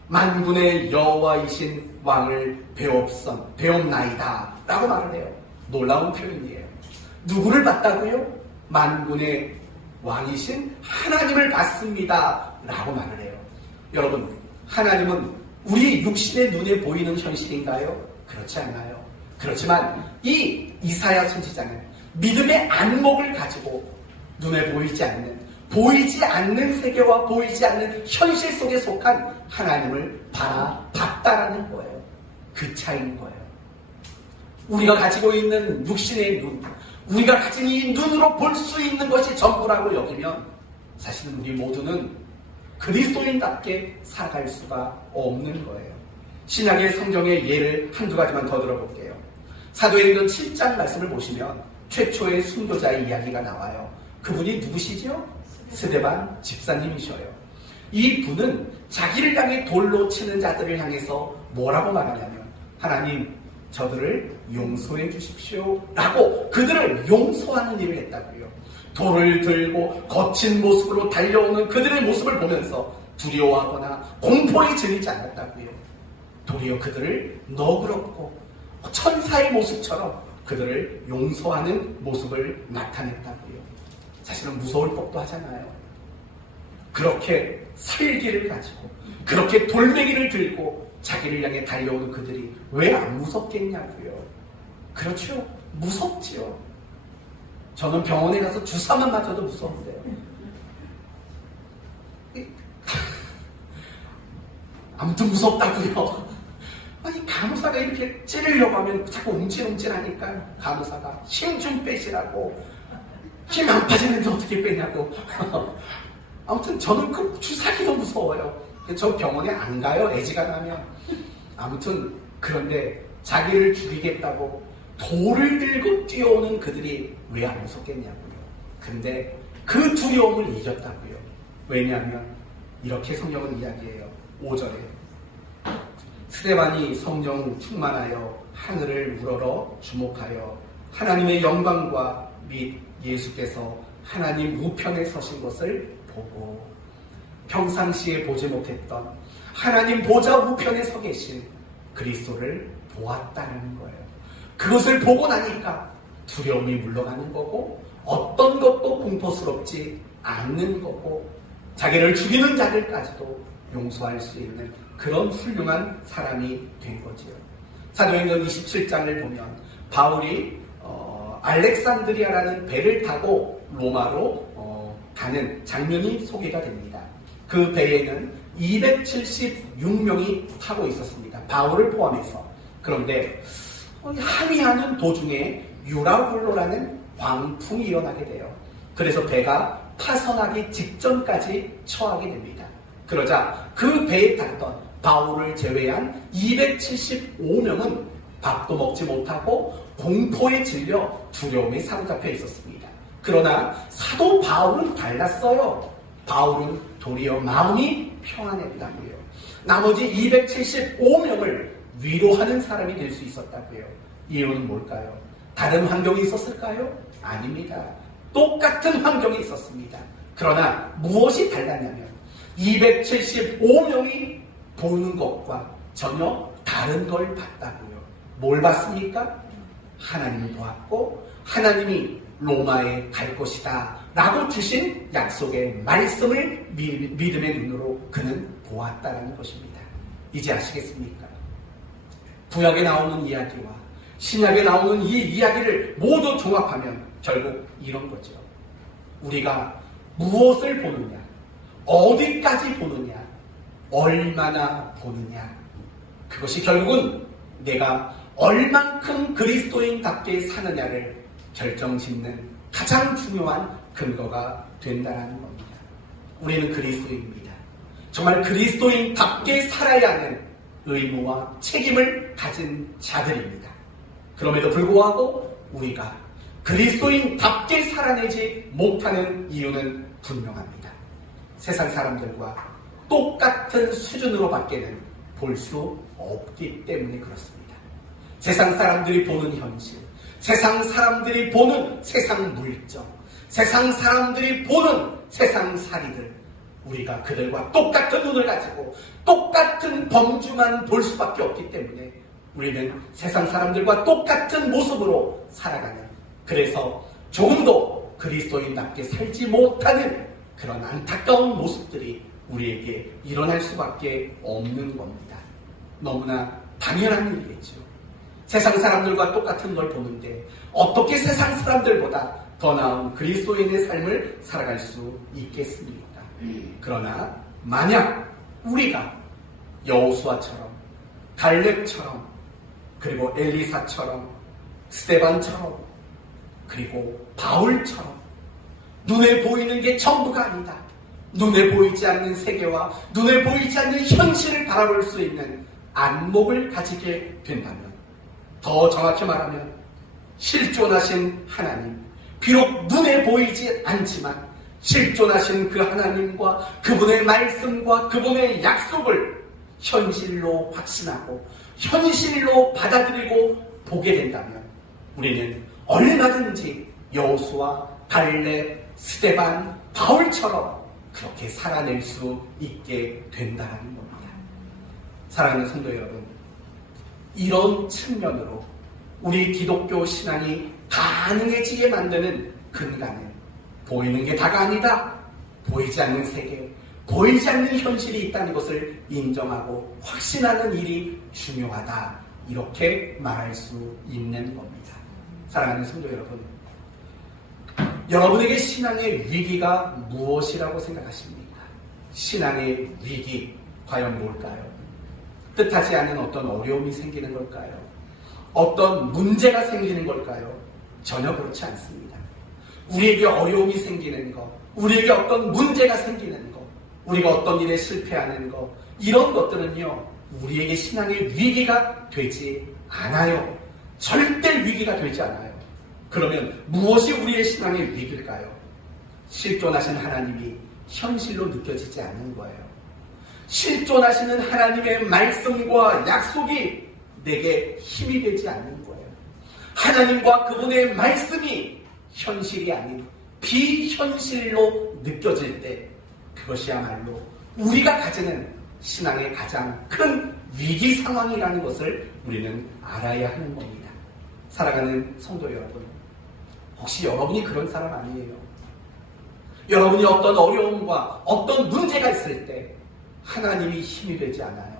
만군의 여호와이신 왕을 배옵나이다 라고 말을 해요. 놀라운 표현이에요. 누구를 봤다고요? 만군의 왕이신 하나님을 봤습니다 라고 말을 해요. 여러분, 하나님은 우리 육신의 눈에 보이는 현실인가요? 그렇지 않아요. 그렇지만 이 이사야 선지자는 믿음의 안목을 가지고 눈에 보이지 않는 세계와 보이지 않는 현실 속에 속한 하나님을 바라봤다라는 거예요. 그 차이인 거예요. 우리가 가지고 있는 육신의 눈, 우리가 가진 이 눈으로 볼 수 있는 것이 전부라고 여기면 사실은 우리 모두는 그리스도인답게 살아갈 수가 없는 거예요. 신약의 성경의 예를 한두 가지만 더 들어볼게요. 사도행전 7장 말씀을 보시면 최초의 순교자의 이야기가 나와요. 그분이 누구시죠? 스데반 집사님이셔요. 이 분은 자기를 향해 돌로 치는 자들을 향해서 뭐라고 말하냐면, 하나님, 저들을 용서해 주십시오 라고 그들을 용서하는 일을 했다고요. 돌을 들고 거친 모습으로 달려오는 그들의 모습을 보면서 두려워하거나 공포에 질리지 않았다고요. 도리어 그들을 너그럽고 천사의 모습처럼 그들을 용서하는 모습을 나타냈다고요. 사실은 무서울 법도 하잖아요. 그렇게 살기를 가지고 그렇게 돌멩이를 들고 자기를 향해 달려오는 그들이 왜 안 무섭겠냐고요. 그렇죠. 무섭지요. 저는 병원에 가서 주사만 맞아도 무서운데요. 아무튼 무섭다고요. 아니, 간호사가 이렇게 찌르려고 하면 자꾸 움찔움찔하니까 간호사가 힘 좀 빼시라고. 힘 안 빠지는데 어떻게 빼냐고. 아무튼 저는 그 주사기도 무서워요. 저 병원에 안 가요, 애지가 나면. 아무튼 그런데 자기를 죽이겠다고 돌을 들고 뛰어오는 그들이 왜 안 무섭겠냐고요. 근데 그 두려움을 이겼다고요. 왜냐하면 이렇게 성경은 이야기해요. 5절에 스데반이 성령 충만하여 하늘을 우러러 주목하여 하나님의 영광과 및 예수께서 하나님 우편에 서신 것을 보고, 평상시에 보지 못했던 하나님 보좌 우편에 서 계신 그리스도를 보았다는 거예요. 그것을 보고 나니까 두려움이 물러가는 거고, 어떤 것도 공포스럽지 않는 거고, 자기를 죽이는 자들까지도 용서할 수 있는 그런 훌륭한 사람이 된 거지요. 사도행전 27장을 보면 바울이 알렉산드리아라는 배를 타고 로마로 가는 장면이 소개가 됩니다. 그 배에는 276명이 타고 있었습니다. 바울을 포함해서. 그런데 항해하는 도중에 유라굴로라는 광풍이 일어나게 돼요. 그래서 배가 파선하기 직전까지 처하게 됩니다. 그러자 그 배에 탔던 바울을 제외한 275명은 밥도 먹지 못하고 공포에 질려 두려움에 사로잡혀 있었습니다. 그러나 사도 바울은 달랐어요. 바울은 도리어 마음이 평안했다고요. 나머지 275명을 위로하는 사람이 될 수 있었다고요. 이유는 뭘까요? 다른 환경이 있었을까요? 아닙니다. 똑같은 환경이 있었습니다. 그러나 무엇이 달랐냐면 275명이 보는 것과 전혀 다른 걸 봤다고요. 뭘 봤습니까? 하나님을 보았고 하나님이 로마에 갈 것이다 라고 주신 약속의 말씀을 믿음의 눈으로 그는 보았다라는 것입니다. 이제 아시겠습니까? 구약에 나오는 이야기와 신약에 나오는 이 이야기를 모두 종합하면 결국 이런 거죠. 우리가 무엇을 보느냐, 어디까지 보느냐, 얼마나 보느냐, 그것이 결국은 내가 얼만큼 그리스도인답게 사느냐를 결정짓는 가장 중요한 근거가 된다는 겁니다. 우리는 그리스도인입니다. 정말 그리스도인답게 살아야 하는 의무와 책임을 가진 자들입니다. 그럼에도 불구하고 우리가 그리스도인답게 살아내지 못하는 이유는 분명합니다. 세상 사람들과 똑같은 수준으로밖에는 볼 수 없기 때문에 그렇습니다. 세상 사람들이 보는 현실, 세상 사람들이 보는 세상 물정, 세상 사람들이 보는 세상 살이들, 우리가 그들과 똑같은 눈을 가지고 똑같은 범주만 볼 수밖에 없기 때문에 우리는 세상 사람들과 똑같은 모습으로 살아가는, 그래서 조금도 그리스도인답게 살지 못하는 그런 안타까운 모습들이 우리에게 일어날 수밖에 없는 겁니다. 너무나 당연한 일이겠죠. 세상 사람들과 똑같은 걸 보는데 어떻게 세상 사람들보다 더 나은 그리스도인의 삶을 살아갈 수 있겠습니까? 그러나 만약 우리가 여호수아처럼, 갈렙처럼, 그리고 엘리사처럼, 스데반처럼, 그리고 바울처럼 눈에 보이는 게 전부가 아니다, 눈에 보이지 않는 세계와 눈에 보이지 않는 현실을 바라볼 수 있는 안목을 가지게 된다면, 더 정확히 말하면 실존하신 하나님, 비록 눈에 보이지 않지만 실존하신 그 하나님과 그분의 말씀과 그분의 약속을 현실로 확신하고 현실로 받아들이고 보게 된다면 우리는 얼마든지 여호수아, 갈렙, 스데반, 바울처럼 그렇게 살아낼 수 있게 된다는 겁니다. 사랑하는 성도 여러분, 이런 측면으로 우리 기독교 신앙이 가능해지게 만드는 근간은 보이는 게 다가 아니다, 보이지 않는 세계, 보이지 않는 현실이 있다는 것을 인정하고 확신하는 일이 중요하다, 이렇게 말할 수 있는 겁니다. 사랑하는 성도 여러분, 여러분에게 신앙의 위기가 무엇이라고 생각하십니까? 신앙의 위기 과연 뭘까요? 뜻하지 않은 어떤 어려움이 생기는 걸까요? 어떤 문제가 생기는 걸까요? 전혀 그렇지 않습니다. 우리에게 어려움이 생기는 것, 우리에게 어떤 문제가 생기는 것, 우리가 어떤 일에 실패하는 것, 이런 것들은요, 우리에게 신앙의 위기가 되지 않아요. 절대 위기가 되지 않아요. 그러면 무엇이 우리의 신앙의 위기일까요? 실존하신 하나님이 현실로 느껴지지 않는 거예요. 실존하시는 하나님의 말씀과 약속이 내게 힘이 되지 않는 거예요. 하나님과 그분의 말씀이 현실이 아닌 비현실로 느껴질 때, 그것이야말로 우리가 가지는 신앙의 가장 큰 위기 상황이라는 것을 우리는 알아야 하는 겁니다. 사랑하는 성도 여러분, 혹시 여러분이 그런 사람 아니에요? 여러분이 어떤 어려움과 어떤 문제가 있을 때 하나님이 힘이 되지 않아요.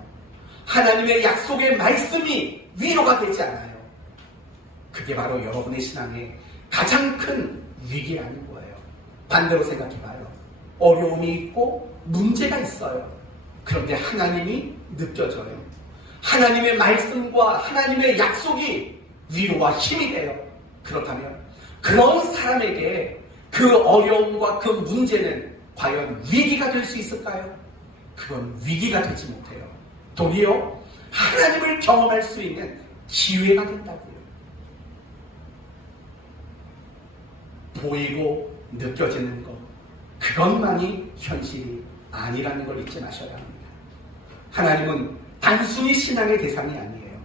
하나님의 약속의 말씀이 위로가 되지 않아요. 그게 바로 여러분의 신앙의 가장 큰 위기라는 거예요. 반대로 생각해봐요. 어려움이 있고 문제가 있어요. 그런데 하나님이 느껴져요. 하나님의 말씀과 하나님의 약속이 위로와 힘이 돼요. 그렇다면 그런 사람에게 그 어려움과 그 문제는 과연 위기가 될 수 있을까요? 그건 위기가 되지 못해요. 도리어 하나님을 경험할 수 있는 기회가 된다고요. 보이고 느껴지는 것, 그것만이 현실이 아니라는 걸 잊지 마셔야 합니다. 하나님은 단순히 신앙의 대상이 아니에요.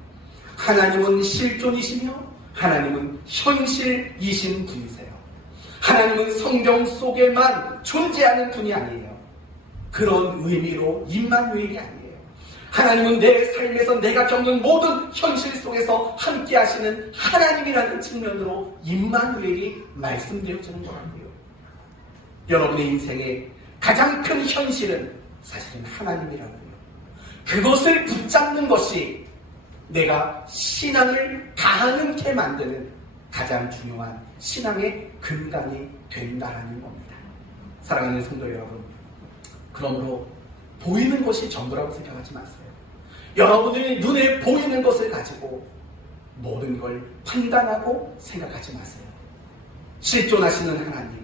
하나님은 실존이시며 하나님은 현실이신 분이세요. 하나님은 성경 속에만 존재하는 분이 아니에요. 그런 의미로 임마누엘이 아니에요. 하나님은 내 삶에서 내가 겪는 모든 현실 속에서 함께 하시는 하나님이라는 측면으로 임마누엘이 말씀되어지는 거라고요. 여러분의 인생의 가장 큰 현실은 사실은 하나님이라고요. 그것을 붙잡는 것이 내가 신앙을 다하는 게 만드는 가장 중요한 신앙의 근간이 된다는 겁니다. 사랑하는 성도 여러분, 그러므로 보이는 것이 전부라고 생각하지 마세요. 여러분의 눈에 보이는 것을 가지고 모든 걸 판단하고 생각하지 마세요. 실존하시는 하나님,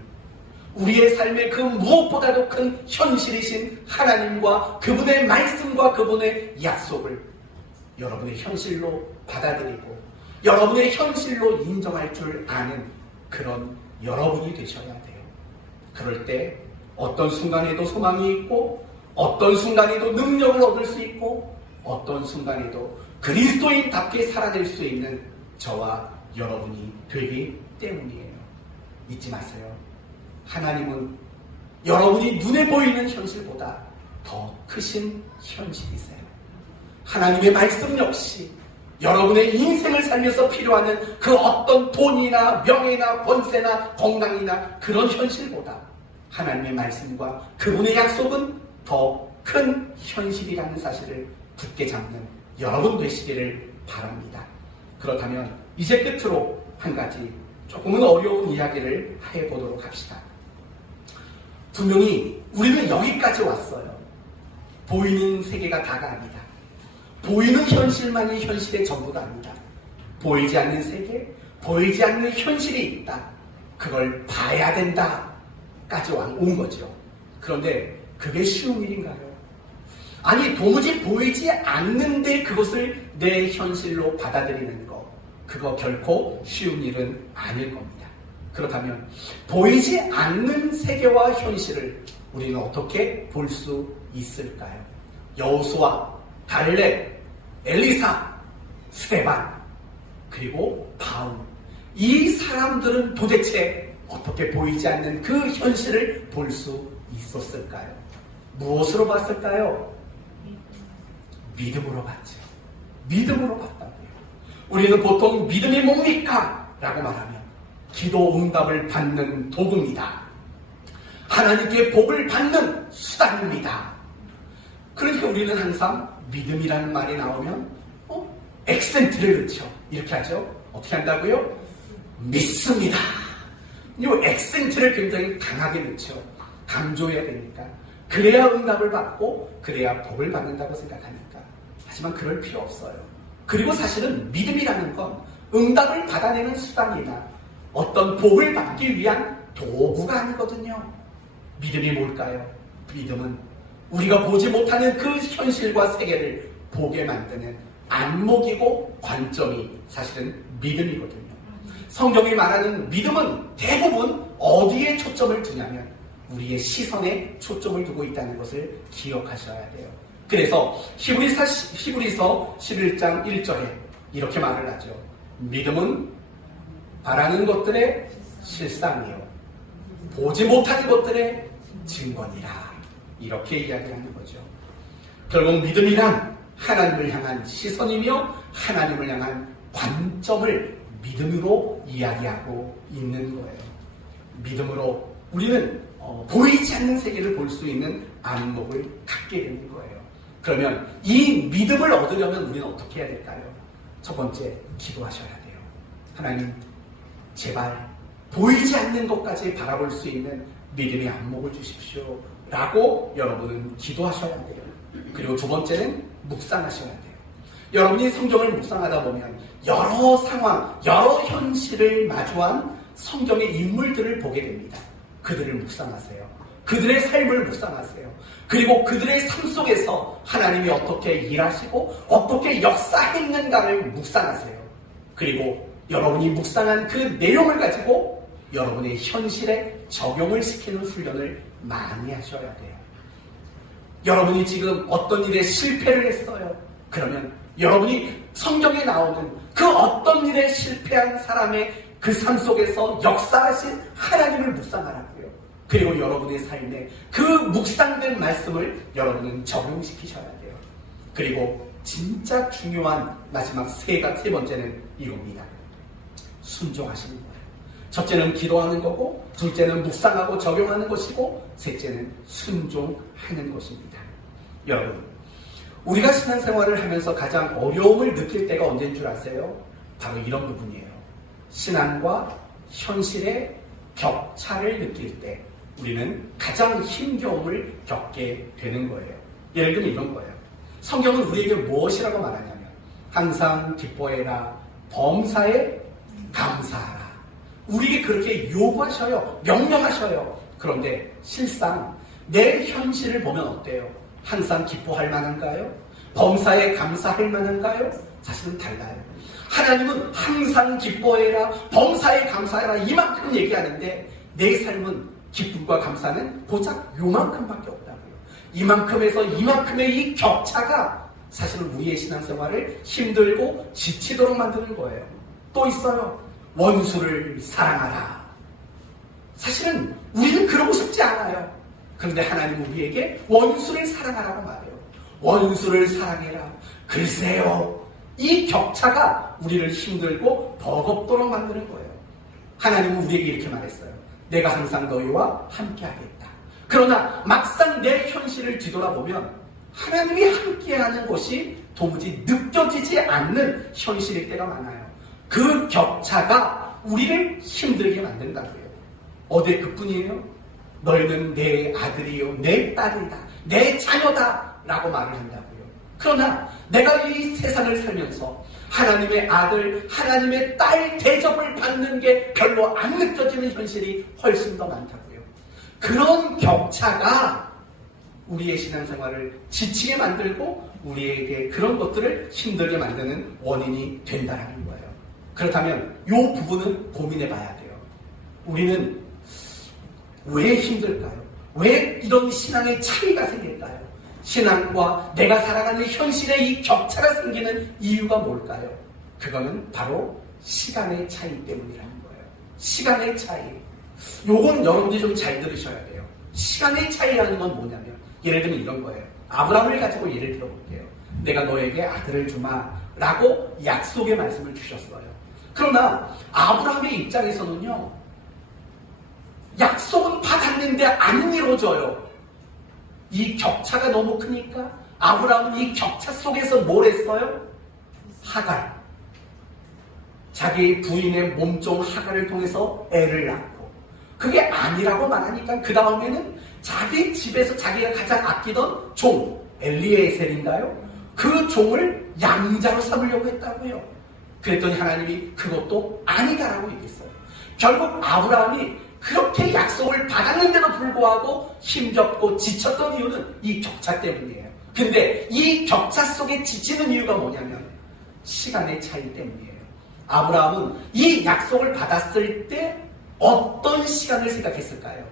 우리의 삶의 그 무엇보다도 큰 현실이신 하나님과 그분의 말씀과 그분의 약속을 여러분의 현실로 받아들이고 여러분의 현실로 인정할 줄 아는 그런 여러분이 되셔야 돼요. 그럴 때 어떤 순간에도 소망이 있고 어떤 순간에도 능력을 얻을 수 있고 어떤 순간에도 그리스도인답게 살아낼 수 있는 저와 여러분이 되기 때문이에요. 잊지 마세요. 하나님은 여러분이 눈에 보이는 현실보다 더 크신 현실이세요. 하나님의 말씀 역시 여러분의 인생을 살면서 필요하는 그 어떤 돈이나 명예나 권세나 건강이나 그런 현실보다 하나님의 말씀과 그분의 약속은 더 큰 현실이라는 사실을 굳게 잡는 여러분 되시기를 바랍니다. 그렇다면 이제 끝으로 한 가지 조금은 어려운 이야기를 해보도록 합시다. 분명히 우리는 여기까지 왔어요. 보이는 세계가 다가 아니다. 보이는 현실만이 현실의 전부가 아니다. 보이지 않는 세계, 보이지 않는 현실이 있다. 그걸 봐야 된다까지 온 거죠. 그런데 그게 쉬운 일인가요? 아니, 도무지 보이지 않는데 그것을 내 현실로 받아들이는 거, 그거 결코 쉬운 일은 아닐 겁니다. 그렇다면 보이지 않는 세계와 현실을 우리는 어떻게 볼 수 있을까요? 여호수아, 갈렙, 엘리사, 스데반, 그리고 바울, 이 사람들은 도대체 어떻게 보이지 않는 그 현실을 볼 수 있었을까요? 무엇으로 봤을까요? 믿음으로 봤죠. 믿음으로 봤다고요. 우리는 보통 믿음이 뭡니까? 라고 말하면 기도 응답을 받는 도구입니다. 하나님께 복을 받는 수단입니다. 그러니까 우리는 항상 믿음이라는 말이 나오면 액센트를 넣죠. 이렇게 하죠. 어떻게 한다고요? 믿습니다. 이 액센트를 굉장히 강하게 넣죠. 강조해야 되니까. 그래야 응답을 받고 그래야 복을 받는다고 생각하니까. 하지만 그럴 필요 없어요. 그리고 사실은 믿음이라는 건 응답을 받아내는 수단이나 어떤 복을 받기 위한 도구가 아니거든요. 믿음이 뭘까요? 믿음은 우리가 보지 못하는 그 현실과 세계를 보게 만드는 안목이고 관점이 사실은 믿음이거든요. 성경이 말하는 믿음은 대부분 어디에 초점을 두냐면 우리의 시선에 초점을 두고 있다는 것을 기억하셔야 돼요. 그래서 히브리서 11장 1절에 이렇게 말을 하죠. 믿음은 바라는 것들의 실상이요 보지 못하는 것들의 증거니라. 이렇게 이야기하는 거죠. 결국 믿음이란 하나님을 향한 시선이며 하나님을 향한 관점을 믿음으로 이야기하고 있는 거예요. 믿음으로 우리는 보이지 않는 세계를 볼 수 있는 안목을 갖게 되는 거예요. 그러면 이 믿음을 얻으려면 우리는 어떻게 해야 될까요? 첫 번째, 기도하셔야 돼요. 하나님, 제발 보이지 않는 것까지 바라볼 수 있는 믿음의 안목을 주십시오. 라고 여러분은 기도하셔야 돼요. 그리고 두 번째는 묵상하셔야 돼요. 여러분이 성경을 묵상하다 보면 여러 상황, 여러 현실을 마주한 성경의 인물들을 보게 됩니다. 그들을 묵상하세요. 그들의 삶을 묵상하세요. 그리고 그들의 삶 속에서 하나님이 어떻게 일하시고 어떻게 역사했는가를 묵상하세요. 그리고 여러분이 묵상한 그 내용을 가지고 여러분의 현실에 적용을 시키는 훈련을 많이 하셔야 돼요. 여러분이 지금 어떤 일에 실패를 했어요. 그러면 여러분이 성경에 나오는 그 어떤 일에 실패한 사람의 그 삶 속에서 역사하신 하나님을 묵상하라고요. 그리고 여러분의 삶에 그 묵상된 말씀을 여러분은 적용시키셔야 돼요. 그리고 진짜 중요한 마지막 세 번째는 이겁니다. 순종하시는 거예요. 첫째는 기도하는 거고, 둘째는 묵상하고 적용하는 것이고, 셋째는 순종하는 것입니다. 여러분, 우리가 신앙생활을 하면서 가장 어려움을 느낄 때가 언제인 줄 아세요? 바로 이런 부분이에요. 신앙과 현실의 격차를 느낄 때 우리는 가장 힘겨움을 겪게 되는 거예요. 예를 들면 이런 거예요. 성경은 우리에게 무엇이라고 말하냐면 항상 기뻐해라, 범사에 감사하라. 우리에게 그렇게 요구하셔요. 명령하셔요. 그런데 실상 내 현실을 보면 어때요? 항상 기뻐할 만한가요? 범사에 감사할 만한가요? 사실은 달라요. 하나님은 항상 기뻐해라, 범사에 감사해라 이만큼 얘기하는데 내 삶은 기쁨과 감사는 고작 요만큼밖에 없다고요. 이만큼에서 이만큼의 이 격차가 사실은 우리의 신앙생활을 힘들고 지치도록 만드는 거예요. 또 있어요. 원수를 사랑하라. 사실은 우리는 그러고 싶지 않아요. 그런데 하나님은 우리에게 원수를 사랑하라고 말해요. 원수를 사랑해라. 글쎄요. 이 격차가 우리를 힘들고 버겁도록 만드는 거예요. 하나님은 우리에게 이렇게 말했어요. 내가 항상 너희와 함께하겠다. 그러나 막상 내 현실을 뒤돌아보면 하나님이 함께하는 것이 도무지 느껴지지 않는 현실일 때가 많아요. 그 격차가 우리를 힘들게 만든다고요. 어디 그뿐이에요? 너희는 내 아들이요, 내 딸이다, 내 자녀다 라고 말을 한다고요. 그러나 내가 이 세상을 살면서 하나님의 아들, 하나님의 딸 대접을 받는 게 별로 안 느껴지는 현실이 훨씬 더 많다고요. 그런 격차가 우리의 신앙생활을 지치게 만들고 우리에게 그런 것들을 힘들게 만드는 원인이 된다는 거예요. 그렇다면 이 부분은 고민해 봐야 돼요. 우리는 왜 힘들까요? 왜 이런 신앙의 차이가 생길까요? 신앙과 내가 살아가는 현실의 이 격차가 생기는 이유가 뭘까요? 그거는 바로 시간의 차이 때문이라는 거예요. 시간의 차이. 요건 여러분들이 좀 잘 들으셔야 돼요. 시간의 차이라는 건 뭐냐면 예를 들면 이런 거예요. 아브라함을 가지고 예를 들어볼게요. 내가 너에게 아들을 주마 라고 약속의 말씀을 주셨어요. 그러나 아브라함의 입장에서는요, 약속은 받았는데 안 이루어져요. 이 격차가 너무 크니까 아브라함은 이 격차 속에서 뭘 했어요? 하갈. 자기 부인의 몸종 하갈을 통해서 애를 낳고, 그게 아니라고 말하니까 그 다음에는 자기 집에서 자기가 가장 아끼던 종 엘리에셀인가요? 그 종을 양자로 삼으려고 했다고요. 그랬더니 하나님이 그것도 아니다라고 얘기했어요. 결국 아브라함이 그렇게 약속을 받았는데도 불구하고 힘겹고 지쳤던 이유는 이 격차 때문이에요. 근데 이 격차 속에 지치는 이유가 뭐냐면 시간의 차이 때문이에요. 아브라함은 이 약속을 받았을 때 어떤 시간을 생각했을까요?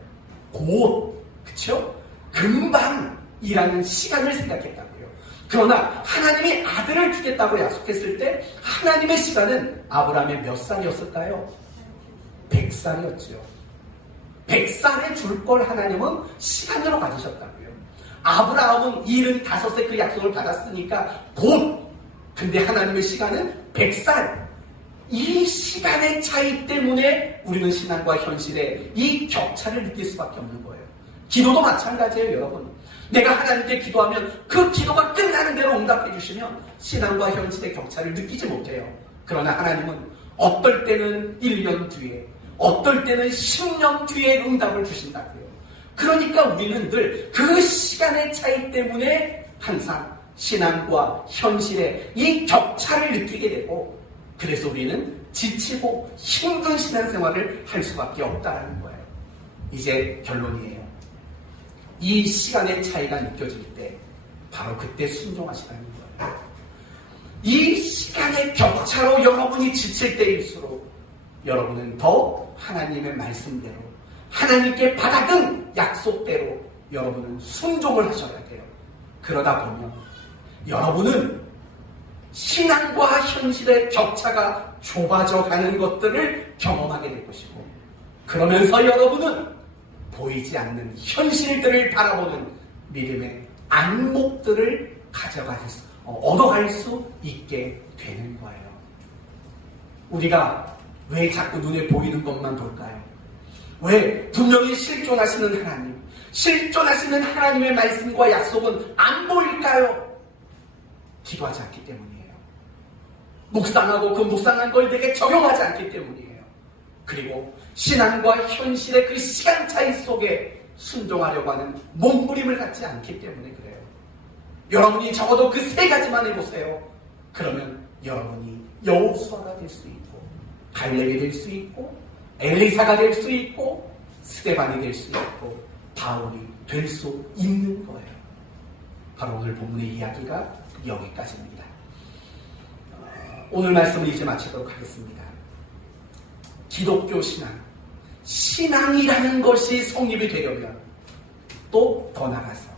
곧, 그쵸? 금방이라는 시간을 생각했다고요. 그러나 하나님이 아들을 주겠다고 약속했을 때 하나님의 시간은 아브라함의 몇 살이었을까요? 100살이었죠. 100살에 줄 걸 하나님은 시간으로 가지셨다고요. 아브라함은 75세 그 약속을 받았으니까 곧. 근데 하나님의 시간은 100살. 이 시간의 차이 때문에 우리는 신앙과 현실의 이 격차를 느낄 수밖에 없는 거예요. 기도도 마찬가지예요, 여러분. 내가 하나님께 기도하면 그 기도가 끝나는 대로 응답해 주시면 신앙과 현실의 격차를 느끼지 못해요. 그러나 하나님은 어떨 때는 1년 뒤에, 어떨 때는 10년 뒤에 응답을 주신다고요. 그러니까 우리는 늘 그 시간의 차이 때문에 항상 신앙과 현실의 이 격차를 느끼게 되고, 그래서 우리는 지치고 힘든 신앙생활을 할 수밖에 없다는 거예요. 이제 결론이에요. 이 시간의 차이가 느껴질 때 바로 그때 순종하시라는 거예요. 이 시간의 격차로 여러분이 지칠 때일수록 여러분은 더 하나님의 말씀대로, 하나님께 받아든 약속대로 여러분은 순종을 하셔야 돼요. 그러다 보면 여러분은 신앙과 현실의 격차가 좁아져 가는 것들을 경험하게 될 것이고, 그러면서 여러분은 보이지 않는 현실들을 바라보는 믿음의 안목들을 얻어갈 수 있게 되는 거예요. 우리가 왜 자꾸 눈에 보이는 것만 볼까요? 왜 분명히 실존하시는 하나님, 실존하시는 하나님의 말씀과 약속은 안 보일까요? 기도하지 않기 때문이에요. 묵상하고 그 묵상한 걸 내게 적용하지 않기 때문이에요. 그리고 신앙과 현실의 그 시간 차이 속에 순종하려고 하는 몸부림을 갖지 않기 때문에 그래요. 여러분이 적어도 그 세 가지만 해보세요. 그러면 여러분이 여호수아가 될 수 있고, 갈렙이 될 수 있고, 엘리사가 될 수 있고, 스데반이 될 수 있고, 바울이 될 수 있는 거예요. 바로 오늘 본문의 이야기가 여기까지입니다. 오늘 말씀을 이제 마치도록 하겠습니다. 기독교 신앙이라는 것이 성립이 되려면, 또 더 나아가서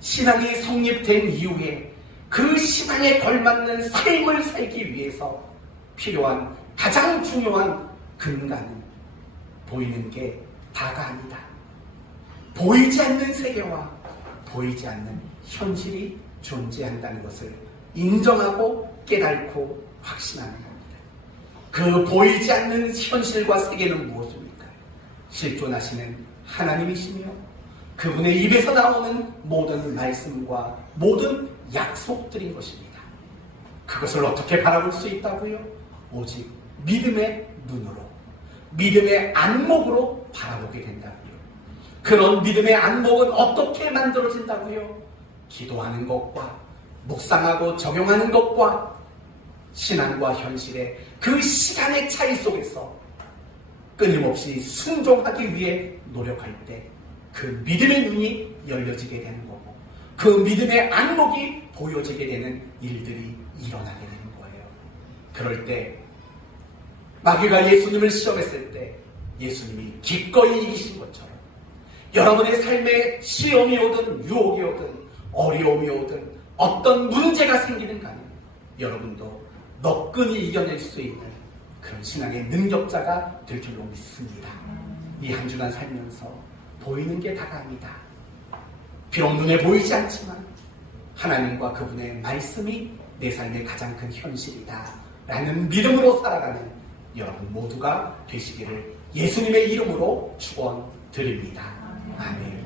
신앙이 성립된 이후에 그 신앙에 걸맞는 삶을 살기 위해서 필요한 가장 중요한 근간은 보이는 게 다가 아니다. 보이지 않는 세계와 보이지 않는 현실이 존재한다는 것을 인정하고 깨닫고 확신하는 겁니다. 그 보이지 않는 현실과 세계는 무엇입니까? 실존하시는 하나님이시며 그분의 입에서 나오는 모든 말씀과 모든 약속들인 것입니다. 그것을 어떻게 바라볼 수 있다고요? 오직 믿음의 눈으로, 믿음의 안목으로 바라보게 된다고요. 그런 믿음의 안목은 어떻게 만들어진다고요? 기도하는 것과 묵상하고 적용하는 것과 신앙과 현실의 그 시간의 차이 속에서 끊임없이 순종하기 위해 노력할 때 그 믿음의 눈이 열려지게 되는 거고, 그 믿음의 안목이 보여지게 되는 일들이 일어나게 되는 거예요. 그럴 때 마귀가 예수님을 시험했을 때 예수님이 기꺼이 이기신 것처럼 여러분의 삶에 시험이 오든 유혹이 오든 어려움이 오든 어떤 문제가 생기는 간에 여러분도 너끈히 이겨낼 수 있는 그런 신앙의 능력자가 될 줄로 믿습니다. 이 한 주간 살면서 보이는 게 다갑니다. 비록 눈에 보이지 않지만 하나님과 그분의 말씀이 내 삶의 가장 큰 현실이다 라는 믿음으로 살아가는 여러분 모두가 되시기를 예수님의 이름으로 축원드립니다. 아멘.